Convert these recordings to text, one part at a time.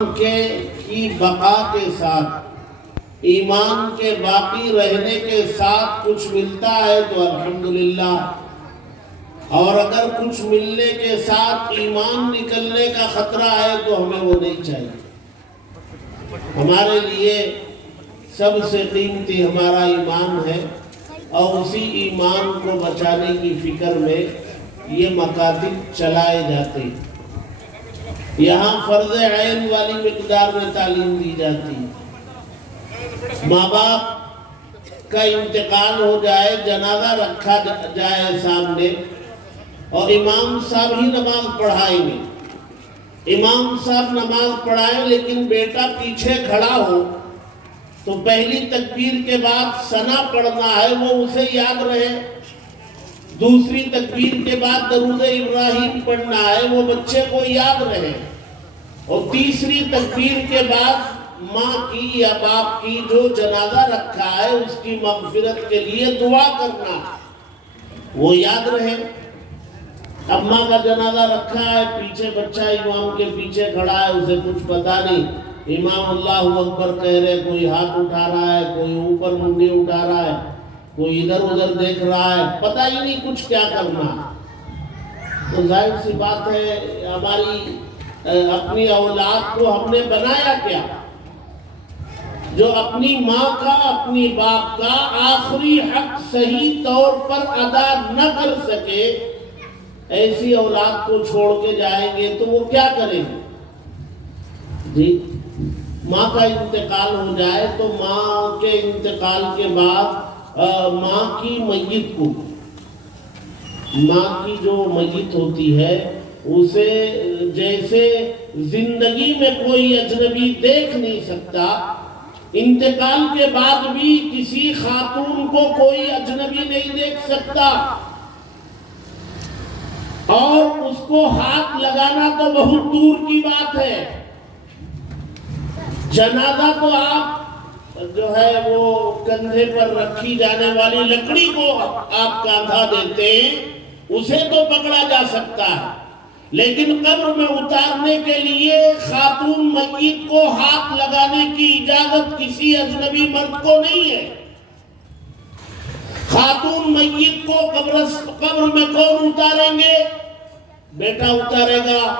کی بقا کے ساتھ، ایمان کے باقی رہنے کے ساتھ کچھ ملتا ہے تو الحمدللہ، اور اگر کچھ ملنے کے ساتھ ایمان نکلنے کا خطرہ ہے تو ہمیں وہ نہیں چاہیے۔ ہمارے لیے سب سے قیمتی ہمارا ایمان ہے، اور اسی ایمان کو بچانے کی فکر میں یہ مکاتب چلائے جاتے ہیں۔ یہاں فرض عین والی مقدار میں تعلیم دی جاتی ہے۔ ماں باپ کا انتقال ہو جائے، جنازہ رکھا جائے سامنے، اور امام صاحب ہی نماز پڑھائیں گے، امام صاحب نماز پڑھائیں لیکن بیٹا پیچھے کھڑا ہو تو پہلی تکبیر کے بعد ثنا پڑھنا ہے، وہ اسے یاد رہے۔ دوسری تکبیر کے بعد درود ابراہیم پڑھنا ہے، وہ بچے کو یاد رہے۔ اور تیسری تکبیر کے بعد ماں کی یا باپ کی جو جنازہ رکھا ہے اس کی مغفرت کے لیے دعا کرنا، وہ یاد رہے۔ اماں کا جنازہ رکھا ہے، پیچھے بچہ امام کے پیچھے کھڑا ہے، اسے کچھ پتا نہیں، امام اللہ اکبر کہہ رہے، کوئی ہاتھ اٹھا رہا ہے، کوئی اوپر منڈی اٹھا رہا ہے، کوئی ادھر ادھر دیکھ رہا ہے، پتہ ہی نہیں کچھ کیا کرنا۔ تو ظاہر سی بات ہے، ہماری اپنی اولاد کو ہم نے بنایا کیا؟ جو اپنی ماں کا، اپنی باپ کا آخری حق صحیح طور پر ادا نہ کر سکے، ایسی اولاد کو چھوڑ کے جائیں گے تو وہ کیا کریں گے؟ جی، ماں کا انتقال ہو جائے تو ماں کے انتقال کے بعد ماں کی میت کو، ماں کی جو میت ہوتی ہے اسے جیسے زندگی میں کوئی اجنبی دیکھ نہیں سکتا، انتقال کے بعد بھی کسی خاتون کو کوئی اجنبی نہیں دیکھ سکتا، اور اس کو ہاتھ لگانا تو بہت دور کی بات ہے۔ جنازہ تو آپ جو ہے وہ کندھے پر رکھی جانے والی لکڑی کو آپ کاندھا دیتے ہیں، اسے تو پکڑا جا سکتا ہے، لیکن قبر میں اتارنے کے لیے خاتون میت کو ہاتھ لگانے کی اجازت کسی اجنبی مرد کو نہیں ہے۔ خاتون میت کو قبر میں کون اتاریں گے؟ بیٹا اتارے گا،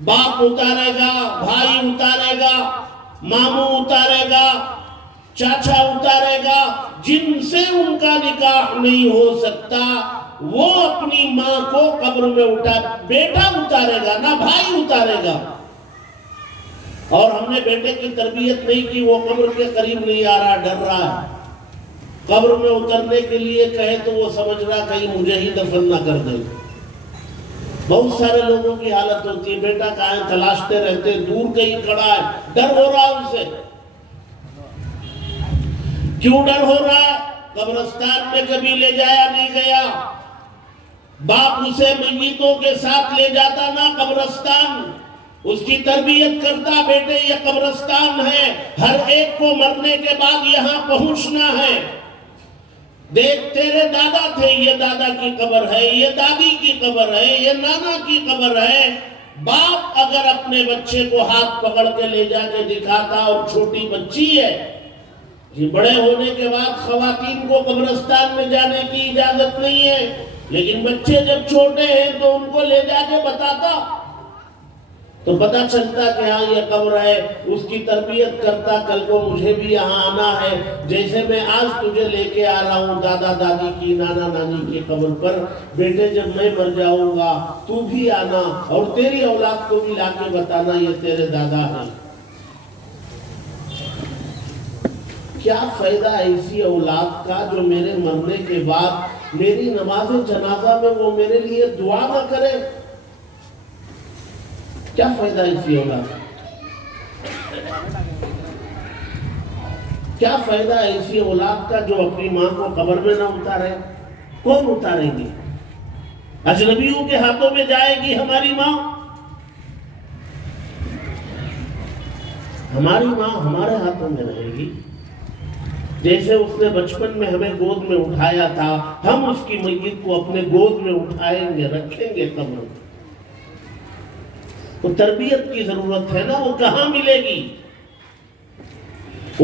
باپ اتارے گا، بھائی اتارے گا، ماموں اتارے گا، چاچا اتارے گا، جن سے ان کا نکاح نہیں ہو سکتا وہ اپنی ماں کو قبر میں بیٹا اتارے گا، نہ بھائی اتارے گا۔ اور ہم نے بیٹے کی تربیت نہیں کی، وہ قبر کے قریب نہیں آ رہا، ڈر رہا ہے، قبر میں اترنے کے لیے کہے تو وہ سمجھ رہا کہیں مجھے ہی دفن نہ کر دے۔ بہت سارے لوگوں کی حالت ہوتی ہے، بیٹا کہاں ہے تلاشتے رہتے، دور کہیں کھڑا ہے، ڈر ہو رہا ہے اسے۔ کیوں ڈر ہو رہا ہے؟ قبرستان میں کبھی لے جایا نہیں گیا، باپ اسے میتوں کے ساتھ لے جاتا نا قبرستان، اس کی تربیت کرتا، بیٹے یہ قبرستان ہے، ہر ایک کو مرنے کے بعد یہاں پہنچنا ہے، دیکھ تیرے دادا تھے، یہ دادا کی قبر ہے، یہ دادی کی قبر ہے، یہ نانا کی قبر ہے۔ باپ اگر اپنے بچے کو ہاتھ پکڑ کے لے جا کے دکھاتا، اور چھوٹی بچی ہے، یہ بڑے ہونے کے بعد خواتین کو قبرستان میں جانے کی اجازت نہیں ہے، لیکن بچے جب چھوٹے ہیں تو ان کو لے جا کے بتاتا تو پتہ چلتا کہ ہاں یہ قبر ہے، اس کی تربیت کرتا، کل کو مجھے بھی یہاں آنا ہے، جیسے میں آج تجھے لے کے آ رہا ہوں دادا دادی کی، نانا نانی کی قبر پر، بیٹے جب میں مر جاؤں گا تو بھی آنا، اور تیری اولاد کو بھی لا کے بتانا یہ تیرے دادا ہیں۔ کیا فائدہ ایسی اولاد کا جو میرے مرنے کے بعد میری نماز جنازہ میں وہ میرے لیے دعا نہ کرے؟ کیا فائدہ ایسی اولاد؟ کیا فائدہ ایسی اولاد کا جو اپنی ماں کو قبر میں نہ اتارے؟ کون اتاریں گے؟ اجنبیوں کے ہاتھوں میں جائے گی ہماری ماں؟ ہماری ماں ہمارے ہاتھوں میں رہے گی۔ جیسے اس نے بچپن میں ہمیں گود میں اٹھایا تھا، ہم اس کی میت کو اپنے گود میں اٹھائیں گے، رکھیں گے قبر میں۔ وہ تربیت کی ضرورت ہے نا، وہ کہاں ملے گی؟